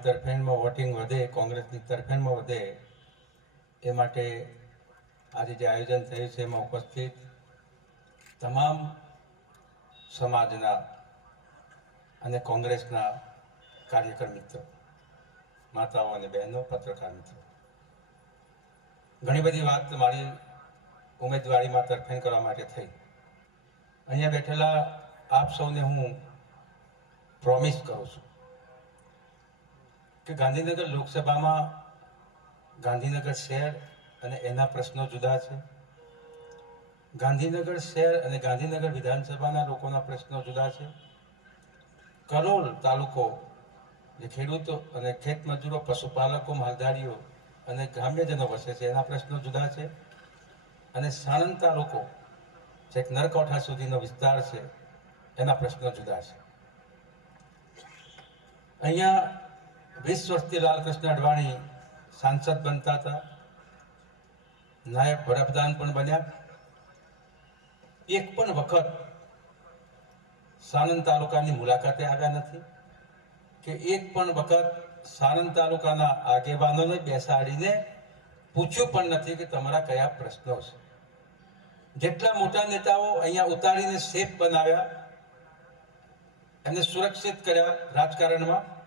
અને તરફેણમાં વોટિંગ વધે, કોંગ્રેસની તરફેણમાં વધે, એ માટે આજે જે આયોજન થયું છે એમાં ઉપસ્થિત તમામ સમાજના અને કોંગ્રેસના કાર્યકર મિત્રો, માતાઓ અને બહેનો, પત્રકાર મિત્રો. ઘણી બધી વાત મારી ઉમેદવારીમાં તરફેણ કરવા માટે થઈ. અહીંયા બેઠેલા આપ સૌને હું પ્રોમિસ કરું છું. કે ગાંધીનગર લોકસભામાં ગાંધીનગર શહેર અને એના પ્રશ્નો જુદા છે. ગાંધીનગર શહેર અને ગાંધીનગર વિધાનસભાના લોકોના પ્રશ્નો જુદા છે. કરોલ તાલુકો જે ખેડૂતો અને ખેત મજૂરો, પશુપાલકો, માલધારીઓ અને ગ્રામ્યજનો વસે છે, એના પ્રશ્નો જુદા છે. અને સાણંદ તાલુકો છેક નરકોઠા સુધીનો વિસ્તાર છે, એના પ્રશ્નો જુદા છે. અહીંયા વીસ વર્ષથી લાલકૃષ્ણ અડવાણી સાંસદ બનતા હતા. નાયબ વડાપ્રધાન પણ બન્યા. એક પણ વખત સાણંદ તાલુકાની મુલાકાતે આવ્યા નથી. કે એક પણ વખત સાણંદ તાલુકાના આગેવાનોને બેસાડીને પૂછ્યું પણ નથી કે તમારા કયા પ્રશ્નો છે. જેટલા મોટા નેતાઓ અહીંયા ઉતારીને સેફ બનાવ્યા, એમને સુરક્ષિત કર્યા રાજકારણમાં.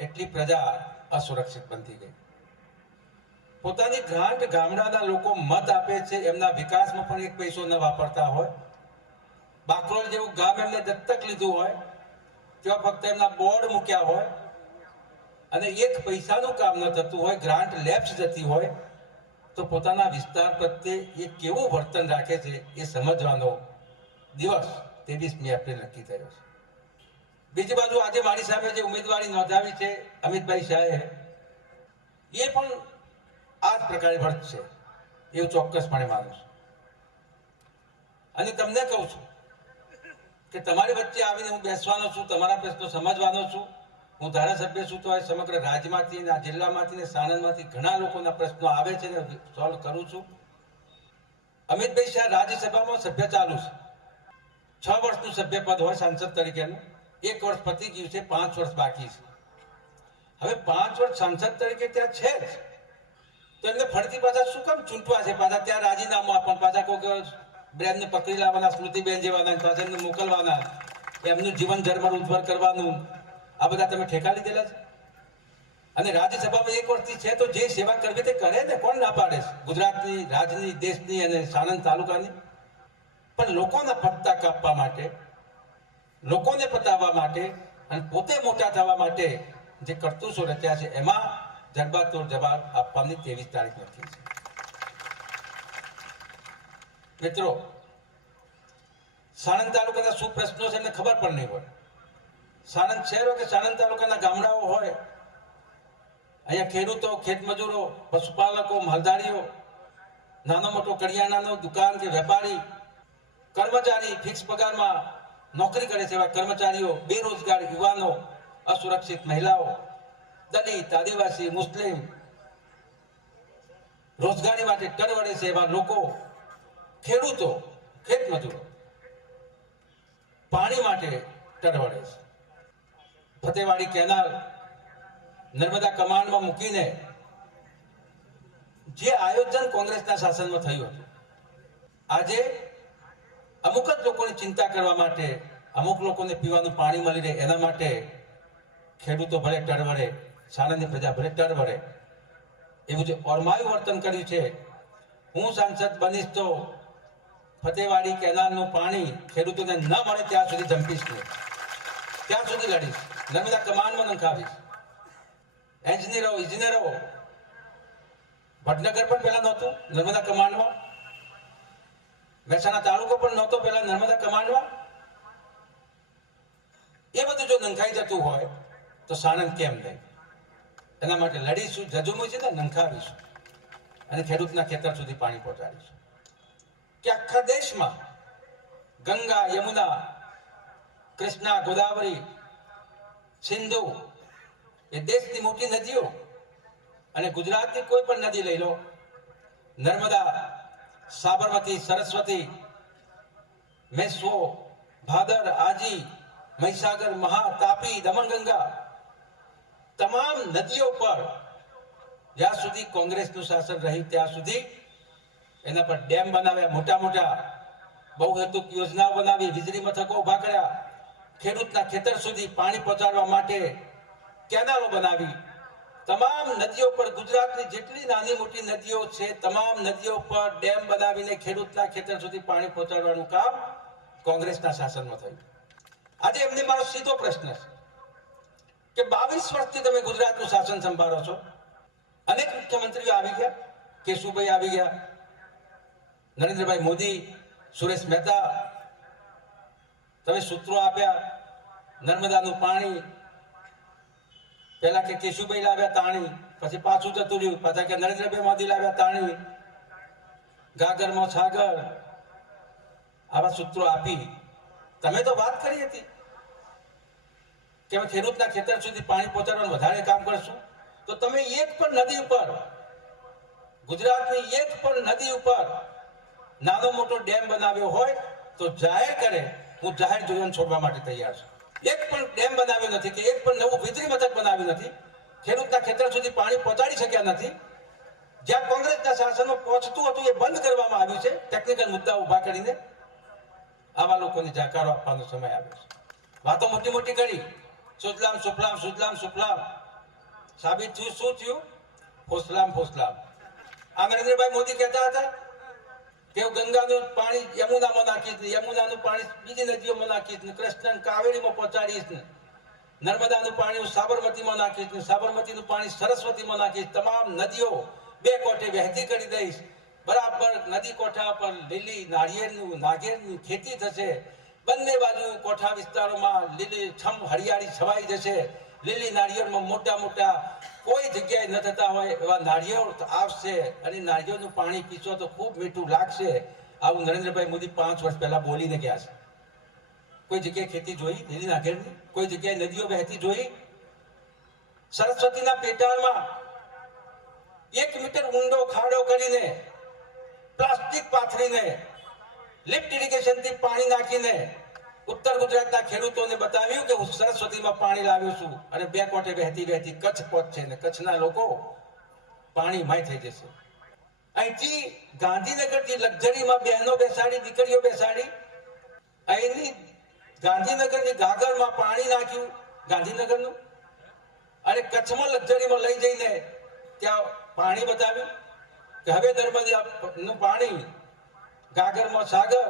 એટલી પ્રજા અસુરક્ષિત બનતી ગઈ. પોતાની ગ્રાન્ટ ગામડાના લોકો મત આપે છે, એમના વિકાસમાં પણ એક પૈસો ન વાપરતા હોય. બાકરોલ જેવું ગામ એમને દત્તક લીધું હોય, ત્યાં ફક્ત એમના બોર્ડ મૂક્યા હોય અને એક પૈસાનું કામ ન થતું હોય, ગ્રાન્ટ લેપ્સ જતી હોય, તો પોતાના વિસ્તાર પ્રત્યે એ કેવું વર્તન રાખે છે એ સમજવાનો દિવસ ત્રેવીસમી એપ્રિલ નક્કી થયો છે. બીજી બાજુ આજે મારી સામે જે ઉમેદવારી નોંધાવી છે, અમિતભાઈ શાહે, એ પણ આ જ પ્રકારે વર્તશે એવું ચોક્કસપણે માનું છું. અને તમને કહું છું કે તમારી વચ્ચે આવીને હું બેસવાનો છું, તમારા પ્રશ્નો સમજવાનો છું, હું ધારાસભ્ય છું, તો સમગ્ર રાજ્યમાંથી ને આ જિલ્લામાંથી ને સાણંદમાંથી ઘણા લોકોના પ્રશ્નો આવે છે ને સોલ્વ કરું છું. અમિતભાઈ શાહ રાજ્યસભામાં સભ્ય ચાલુ છે. છ વર્ષનું સભ્ય પદ હોય સાંસદ તરીકેનું. એક વર્ષ પતી ગયું છે, પાંચ વર્ષ બાકી છે. હવે પાંચ વર્ષ સાંસદ તરીકે ત્યાં છે જ. તો એમને ફરીથી પાછા શું કામ ચૂંટવા છે? પાછા ત્યાં રાજીનામું આપવાનું, પાછા કોઈક બ્રેનને પકડી લાવવાના, સ્મૃતિબેન જેવાના પાછા એમને મોકલવાના, એમનું જીવન ધર્મ ઉદ્ભર કરવાનું. આ બધા તમે ઠેકા લીધેલા છે? અને રાજ્યસભામાં એક વર્ષથી છે, તો જે સેવા કરવી તે કરે ને, કોણ ના પાડે? છે ગુજરાતની રાજની દેશની અને સાણંદ તાલુકાની. પણ લોકોના પત્તા કાપવા માટે લોકોને પતાવવા માટે અને પોતે મોટા થવા માટે જે કરતૂસો રચ્યા છે, એમાં જડબાતોડ જવાબ આપવાની ત્રેવીસ તારીખ નક્કી છે. મિત્રો, સાણંદ તાલુકાના શું પ્રશ્નો છે એમને ખબર પણ નહીં હોય. સાણંદ શહેરો કે સાણંદ તાલુકાના ગામડાઓ હોય, અહીંયા ખેડૂતો ખેતમજૂરો પશુપાલકો, માલધારીઓ, નાનો મોટો કરિયાણાનો દુકાન કે વેપારી, કર્મચારી, ફિક્સ પગારમાં નોકરી કરે છે કર્મચારીઓ, બેરોજગાર યુવાનો, અસુરક્ષિત મહિલાઓ, દલિત, આદિવાસી, મુસ્લિમ, રોજગારી માટે ટળવળે છે એવા લોકો, ખેડૂતો, ખેતમજૂરો, પાણી માટે ટળવળે છે. ફતેવાડી કેનાલ નર્મદા કમાન્ડમાં મૂકીને જે આયોજન કોંગ્રેસના શાસનમાં થયું હતું, આજે અમુક જ લોકોની ચિંતા કરવા માટે, અમુક લોકોને પીવાનું પાણી મળી રહે એના માટે ખેડૂતો ભલે ટળવળે સાણંદની પ્રજા ભલે ટળવળે. એવું જે ઓરમાયું વર્તન કર્યું છે, હું સાંસદ બનીશ તો ફતેવાડી કેનાલનું પાણી ખેડૂતોને ન મળે ત્યાં સુધી ધમકીશ નહીં. ત્યાં સુધી લડીશ. નર્મદા કમાન્ડમાં નંખાવીશ. એન્જિનિયરો, ઇજનેરો વડનગર પણ પહેલાં નહોતું, નર્મદા કમાન્ડમાં મહેસાણા તાલુકો પણ નહોતો પહેલા નર્મદા કમાન્ડમાં. એ બધું જો નંખાઈ જતું હોય, તો સાણંદ કેમ નહીં? એના માટે લડીશું, જજુમી છે ને, નંખાવીશું. અને ખેડૂતના ખેતર સુધી પાણી પહોંચાડીશું. કે આખા દેશમાં ગંગા, યમુના, કૃષ્ણા, ગોદાવરી, સિંધુ, એ દેશની મોટી નદીઓ અને ગુજરાતની કોઈ પણ નદી લઈ લો, નર્મદા સાબરમતી, સરસ્વતી મેસો ભાદર, આજી, મહીસાગર, મહા, તાપી, દમણગંગા, તમામ નદીઓ પર જ્યાં સુધી કોંગ્રેસનું શાસન રહ્યું, ત્યાં સુધી એના પર ડેમ બનાવ્યા, મોટા મોટા બહુહેતુક યોજનાઓ બનાવી, વીજળી મથકો ઊભા કર્યા, ખેડૂતના ખેતર સુધી પાણી પહોંચાડવા માટે કેનાલો બનાવી તમામ નદીઓ પર ગુજરાતની જેટલી નાની મોટી નદીઓ છે, તમામ નદીઓ પર ડેમ બનાવીને ખેડૂતના ખેતર સુધી પાણી પહોંચાડવાનું કામ કોંગ્રેસના શાસનમાં થયું. આજે એમને મારો સીધો પ્રશ્ન છે કે બાવીસ વર્ષથી તમે ગુજરાતનું શાસન સંભાળો છો? અનેક મુખ્યમંત્રીઓ આવી ગયા, કેશુભાઈ આવી ગયા, નરેન્દ્રભાઈ મોદી, સુરેશ મહેતા, તમે સૂત્રો આપ્યા, નર્મદાનું પાણી પહેલા કે કેશુભાઈ લાવ્યા તાણી પછી પાછું જતું રહ્યું, પાછા કે નરેન્દ્રભાઈ મોદી લાવ્યા તાણી ગાગરમાં છાગર આવા સૂત્રો આપી. તમે તો વાત કરી હતી કે અમે ખેડૂતના ખેતર સુધી પાણી પહોંચાડવાનું વધારે કામ કરશું. તો તમે એક પણ નદી ઉપર, ગુજરાતની એક પણ નદી ઉપર નાનો મોટો ડેમ બનાવ્યો હોય તો જાહેર કરે. હું જાહેર જીવન છોડવા માટે તૈયાર છું. એક પણ ડેમ બનાવ્યો નથી કે એક પણ નવું વીજળી મથક બનાવ્યું નથી. ખેડૂતના ખેતર સુધી પાણી પહોંચાડી શક્યા નથી. જ્યાં કોંગ્રેસના શાસનમાં પહોંચતું હતું એ બંધ કરવામાં આવ્યું છે. ટેકનિકલ મુદ્દા ઊભા કરીને આવા લોકોને જાકારો આપવાનો સમય આવ્યો છે. વાતો મોટી મોટી કરી. સુજલામ, સુફલામ સુજલામ, સુફલામ. સાબિત થયું, શું થયું? ફોસલામ ફોસલામ. આ નરેન્દ્રભાઈ મોદી કહેતા હતા કે હું ગંગાનું પાણી યમુનામાં નાખીશ ને યમુનાનું પાણી બીજી નદીઓમાં નાખીશ ને કૃષ્ણ કાવેરીમાં પહોંચાડીશ ને નર્મદાનું પાણી હું સાબરમતીમાં નાખીશ ને સાબરમતીનું પાણી સરસ્વતીમાં નાખીશ તમામ નદીઓ બે કોઠે વહેતી કરી દઈશ. બરાબર નદી કોઠા પર લીલી નાળિયેરનું, નાગેરની ખેતી થશે. બંને બાજુ કોઠા વિસ્તારોમાં લીલી છમ હરિયાળી છવાઈ જશે. લીલી નાળિયેરમાં મોટા મોટા કોઈ જગ્યાએ ન થતા હોય એવા નાળિયેર આવશે અને નાળિયેરનું પાણી પીશો તો ખૂબ મીઠું લાગશે. આવું નરેન્દ્રભાઈ મોદી પાંચ વર્ષ પહેલા બોલીને ગયા છે. કોઈ જગ્યાએ ખેતી જોઈ લીલી નાળિયેરની? કોઈ જગ્યાએ નદીઓ વહેતી જોઈ? સરસ્વતીના પેટાળમાં એક મીટર ઊંડો ખાડો કરીને, પ્લાસ્ટિક પાથરીને, લિફ્ટ ઇરિગેશનથી પાણી નાખીને ઉત્તર ગુજરાતના ખેડૂતોને બતાવ્યું કે હું સરસ્વતીમાં પાણી લાવ્યો છું અને બે કોટે વહેતી વહેતી કચ્છ પહોંચશે ને કચ્છના લોકો પાણી માય થઈ જશે. અહીંથી ગાંધીનગરથી લક્ઝરીમાં બહેનો બેસાડી, દીકરીઓ બેસાડી, અહીંની ગાંધીનગરની ગાગરમાં પાણી નાખ્યું, ગાંધીનગરનું, અને કચ્છમાં લક્ઝરીમાં લઈ જઈને ત્યાં પાણી બતાવ્યું કે હવે નર્મદાનું પાણી ગાગરમાં સાગર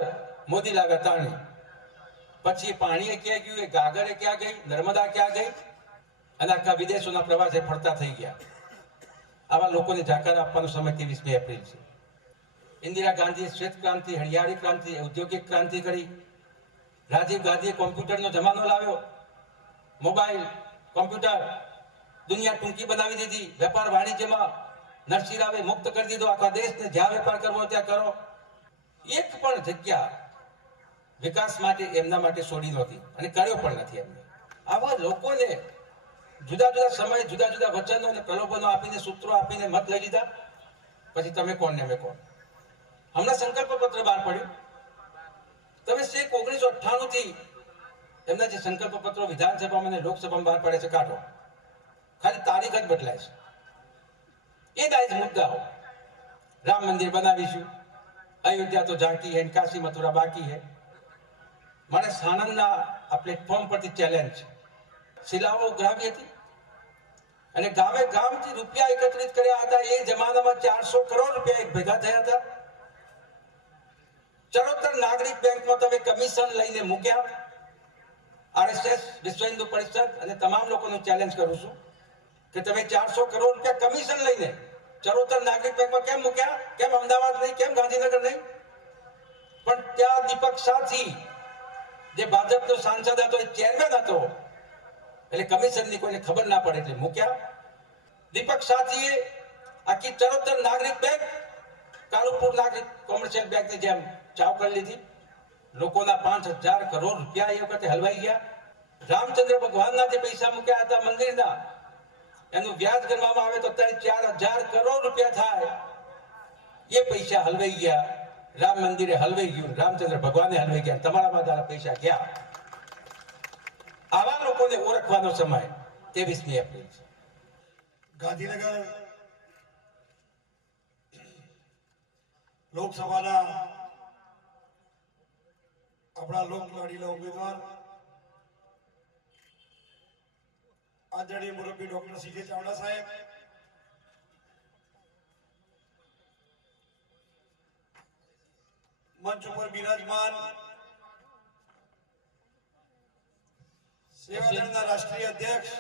મોદી લાગે તાણી. પછી પાણીએ ક્યાં ગયું? એ ગાગરે ક્યાં ગઈ નર્મદા ક્યાં ગઈ? અને આખા વિદેશોના પ્રવાસે ફરતા થઈ ગયા. આવા લોકોને જાકાર આપવાનો સમય ત્રેવીસમી એપ્રિલ છે. ઇન્દિરા ગાંધીએ શ્વેત ક્રાંતિ, હરિયાળી ક્રાંતિ, ઔદ્યોગિક ક્રાંતિ કરી. રાજીવ ગાંધીએ કોમ્પ્યુટરનો જમાનો લાવ્યો. મોબાઈલ, કોમ્પ્યુટર, દુનિયા ટૂંકી બનાવી દીધી. વેપાર વાણિજ્યમાં નરસિંહ રાવે મુક્ત કરી દીધો. આખા દેશને જ્યાં વેપાર કરવો ત્યાં કરો. એક પણ જગ્યા વિકાસ માટે, એમના માટે છોડી નહોતી અને કર્યો પણ નથી એમને. આવા લોકોને જુદા જુદા સમયે, જુદા જુદા વચનો અને પ્રલોભનો આપીને, સૂત્રો આપીને મત લઈ લીધા. પછી તમે કોણ ને અમે કોણ? હમણાં સંકલ્પ પત્ર બહાર પડ્યું. તમે શેખ ઓગણીસો અઠ્ઠાણું થી એમના જે સંકલ્પ પત્રો વિધાનસભામાં અને લોકસભામાં બહાર પડે છે, કાઢો. ખાલી તારીખ જ બદલાય છે. એ દાયજ મુદ્દાઓ. રામ મંદિર બનાવીશું. અયોધ્યા તો ઝાંકી હે કાશી મથુરા બાકી હે. મારે સાણંદના આ પ્લેટફોર્મ પરથી ચેલેન્જ શિલાઓ ઉઘરાવી હતી. અને ગામે ગામથી રૂપિયા એકત્રિત કર્યા હતા. એ જમાનામાં ચારસો કરોડ રૂપિયા એક ભેગા થયા હતા. ચરોતર નાગરિક બેંકમાં તમે કમિશન લઈને મૂક્યા. આરએસએસ, વિશ્વ હિન્દુ પરિષદ અને તમામ લોકોનું ચેલેન્જ કરું છું કે તમે ચારસો કરોડ રૂપિયા કમિશન લઈને ચરોતર નાગરિક બેંકમાં કેમ મૂક્યા? કેમ અમદાવાદ નહીં? કેમ ગાંધીનગર નહીં? પણ ત્યાં દીપક સાથી જે ભાજપનો સાંસદ હતો, એ ચેરમેન હતો. એટલે કમિશનની કોઈને ખબર ના પડે એટલે મૂક્યા. દીપક સાથીએ આખી ચરોતર નાગરિક બેંક, કાલુપુર નાગરિક કોમર્શિયલ બેંકની જેમ ચાવ કરી લીધી. લોકોના પાંચ હજાર કરોડ રૂપિયા એ વખતે હલવાઈ ગયા. રામચંદ્ર ભગવાનના જે પૈસા મૂક્યા હતા મંદિરના. એનું વ્યાજ ગણવામાં આવે તો અત્યારે ચાર હજાર કરોડ રૂપિયા થાય. એ પૈસા હલવાઈ ગયા. રામ મંદિરે હલવાઈ ગયું, રામચંદ્ર ભગવાને હલવાઈ ગયા તમારામાં તારા પૈસા ગયા આવા લોકોને ઓળખવાનો સમય ત્રેવીસમી એપ્રિલ છે. ગાંધીનગર લોકસભાના આપણા લોકલાડીલા ઉમેદવાર આદરણીય મુરબ્બી ડોક્ટર સીજે ચાવડા સાહેબ મંચ ઉપર બિરાજમાન સેવાદળના રાષ્ટ્રીય અધ્યક્ષ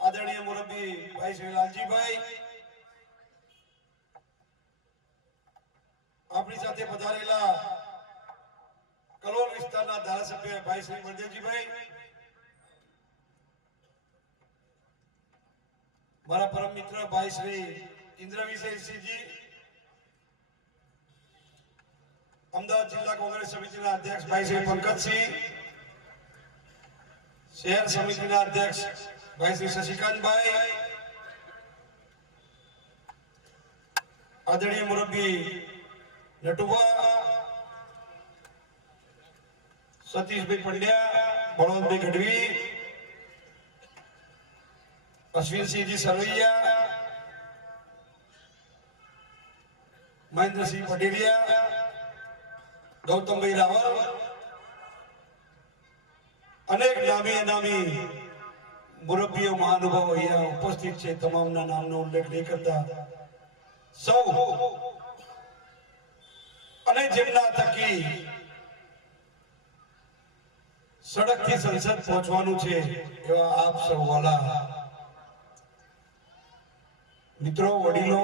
આદરણીય મુરબ્બી ભાઈ શ્રી લાલજીભાઈ, આપણી સાથે પધારેલા કલોલ વિસ્તારના ધારાસભ્ય ભાઈ શ્રી બળદેવજીભાઈ મારા પરમ મિત્ર ભાઈ શ્રી ઇન્દ્રવિજયસિંહજી અમદાવાદ જિલ્લા કોંગ્રેસ સમિતિના અધ્યક્ષ ભાઈ શ્રી પંકજસિંહ, શહેર સમિતિના અધ્યક્ષ ભાઈ શ્રી શશિકાંતભાઈ, આદરણીય મુરબ્બી નટુભા, સતીશભાઈ પંડ્યા, બળવંતભાઈ ગઢવી, અશ્વિનસિંહજી સરવૈયા, મહેન્દ્રસિંહ પટેલિયા ગૌતમભાઈ રાવલ. અનેક નામી અનામી મુરબ્બીઓ, મહાનુભાવો અહીંયા ઉપસ્થિત છે. તમામના નામનો ઉલ્લેખ નહીં કરતા. સૌ અને જેમના થકી સડકથી સંસદ પહોંચવાનું છે એવા આપ સૌ વાલા મિત્રો, વડીલો,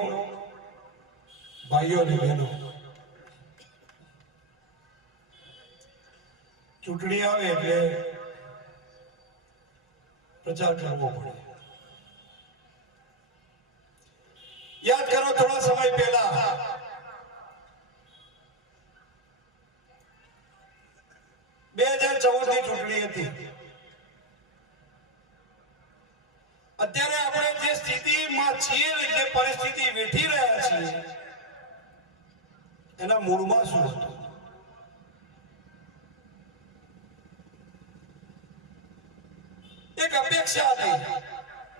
ભાઈઓ અને બહેનો ચૂંટણી આવે એટલે પ્રચાર કરવો પડે. યાદ કરો થોડા સમય પહેલા. બે હજાર ચૌદની ચૂંટણી હતી. અત્યારે આપણે જે સ્થિતિમાં છીએ જે પરિસ્થિતિ વેઠી રહ્યા છીએ, એના મૂળમાં શું હતું? અપેક્ષા હતી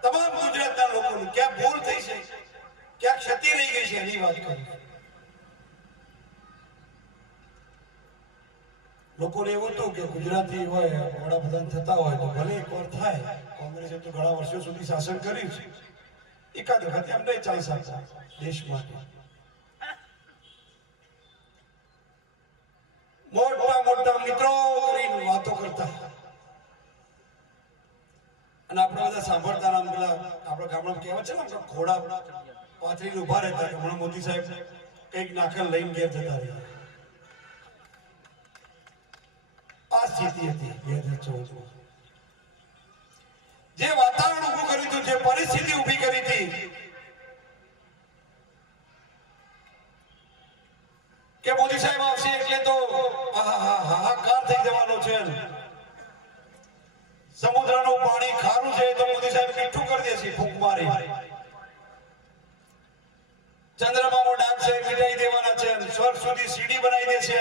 તમામ ગુજરાતના લોકોની ક્યાં ભૂલ થઈ છે, ક્યાં ક્ષતિ રહી ગઈ છે એની વાત કરી લોકોને એવું હતું કે ગુજરાતી હોય, વડાપ્રધાન થતા હોય, તો ભલે એક વાર થાય, કોંગ્રેસે તો ઘણા વર્ષો સુધી શાસન કર્યું છે. એકાદ વખત એમને ચાલી શકતા દેશ મોટા ઘોડા પાથરીને ઊભા રહેતા હમણાં મોદી સાહેબ કંઈક નાખેલ લઈને ઘેર જતા રહ્યા. આ સ્થિતિ હતી બે હજાર ચૌદમાં જે વાતાવરણ ઊભું કર્યું હતું જે પરિસ્થિતિ ઊભી કરી હતી કે મોદી સાહેબ આવશે એટલે તો આહાહા, હાહાકાર થઈ જવાનો છે સમુદ્રનું પાણી ખારું છે તો મોદી સાહેબ મીઠું કરી દેશે ફૂંક મારી ચંદ્રમાનો ડાક છે મિટાઈ દેવાના છે સ્વર્ગ સુધી સીડી બનાવી દેશે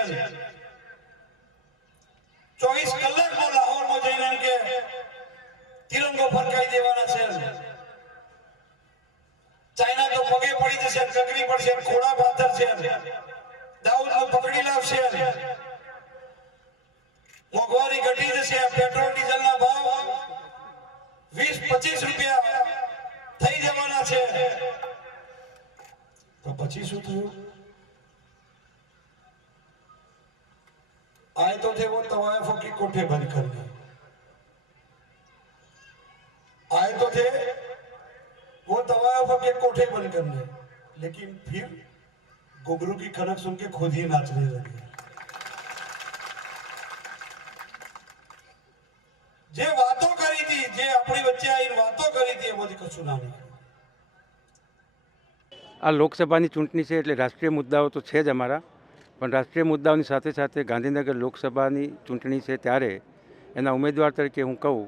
ચોવીસ કલાકમાં લાહોરમાં જઈને એમ કે તિરંગો ફરકાઈ દેવાના છે ચાઇના તો પગે પડી જશે કકરી પડશે ખોડા પાથર છે દાઉદ નું પકડી લાવશે મોંઘવારી ઘટી જશે પેટ્રોલ ડીઝલ ના ભાવ વીસ પચીસ રૂપિયા થઈ જવાના છે તો પછી શું થયું आए तो थे वो तवायफों की कोठे बंद करने आए तो थे वो तवायफों के कोठे बंद करने लेकिन फिर घुघरू की खनक सुन के खुद ही नाचने लगे જે વાતો કરી હતી જે આપણી વચ્ચે આવીને વાતો કરી હતી એમાંથી કશું ના નીકળ્યું આ લોકસભાની ચૂંટણી છે એટલે રાષ્ટ્રીય મુદ્દાઓ તો છે જ અમારા પણ રાષ્ટ્રીય મુદ્દાઓની સાથે સાથે ગાંધીનગર લોકસભાની ચૂંટણી છે ત્યારે એના ઉમેદવાર તરીકે હું કહું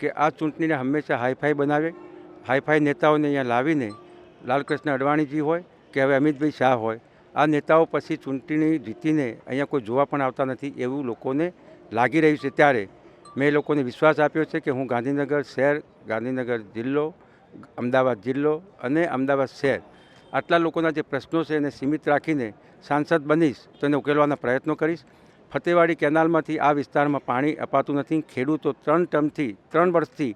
કે આ ચૂંટણીને હંમેશા હાઈફાઈ બનાવે હાઈફાઈ નેતાઓને અહીંયા લાવીને લાલકૃષ્ણ અડવાણીજી હોય કે હવે અમિતભાઈ શાહ હોય, આ નેતાઓ પછી ચૂંટણી જીતીને અહીંયા કોઈ જોવા પણ આવતા નથી એવું લોકોને લાગી રહ્યું છે. ત્યારે મેં લોકોને વિશ્વાસ આપ્યો છે કે હું ગાંધીનગર શહેર, ગાંધીનગર જિલ્લો, અમદાવાદ જિલ્લો અને અમદાવાદ શહેર આટલા લોકોના જે પ્રશ્નો છે એને સીમિત રાખીને સાંસદ બનીશ તો એને ઉકેલવાના પ્રયત્નો કરીશ. ફતેવાડી કેનાલમાંથી આ વિસ્તારમાં પાણી અપાતું નથી. ખેડૂતો ત્રણ ટર્મથી, ત્રણ વર્ષથી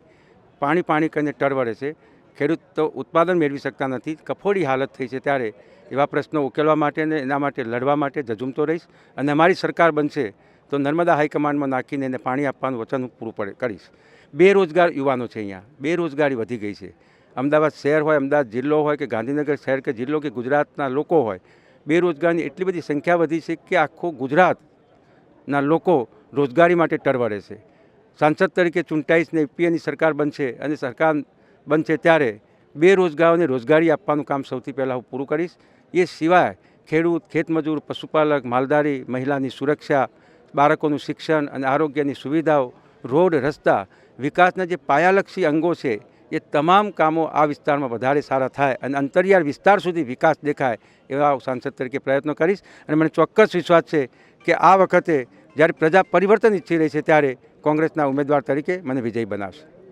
પાણી પાણી કરીને ટળવડે છે. ખેડૂતો ઉત્પાદન મેળવી શકતા નથી, કફોડી હાલત થઈ છે ત્યારે એવા પ્રશ્નો ઉકેલવા માટે અને એના માટે લડવા માટે ઝઝૂમતો રહીશ અને અમારી સરકાર બનશે તો નર્મદા હાઈકમાન્ડમાં નાખીને એને પાણી આપવાનું વચન હું પૂરું પડે, કરીશ. બેરોજગાર યુવાનો છે અહીંયા, બેરોજગારી વધી ગઈ છે. અમદાવાદ શહેર હોય, અમદાવાદ જિલ્લો હોય કે ગાંધીનગર શહેર કે જિલ્લો કે ગુજરાતના લોકો હોય, બેરોજગારની એટલી બધી સંખ્યા વધી છે કે આખું ગુજરાતના લોકો રોજગારી માટે ટળવળે છે. સાંસદ તરીકે ચૂંટાઈશ ને યુપીએની સરકાર બનશે અને સરકાર બનશે ત્યારે બેરોજગારોને રોજગારી આપવાનું કામ સૌથી પહેલાં હું પૂરું કરીશ. એ સિવાય ખેડૂત, ખેતમજૂર, પશુપાલક, માલધારી, મહિલાની સુરક્ષા, બાળકોનું શિક્ષણ અને આરોગ્યની સુવિધાઓ, રોડ, રસ્તા, વિકાસના જે પાયાલક્ષી અંગો છે, એ તમામ કામો આ વિસ્તારમાં વધારે સારા થાય અને અંતરિયાળ વિસ્તાર સુધી વિકાસ દેખાય એવા સાંસદ તરીકે પ્રયત્નો કરીશ. અને મને ચોક્કસ વિશ્વાસ છે કે આ વખતે જ્યારે પ્રજા પરિવર્તન ઈચ્છી રહી છે ત્યારે કોંગ્રેસના ઉમેદવાર તરીકે મને વિજયી બનાવશે.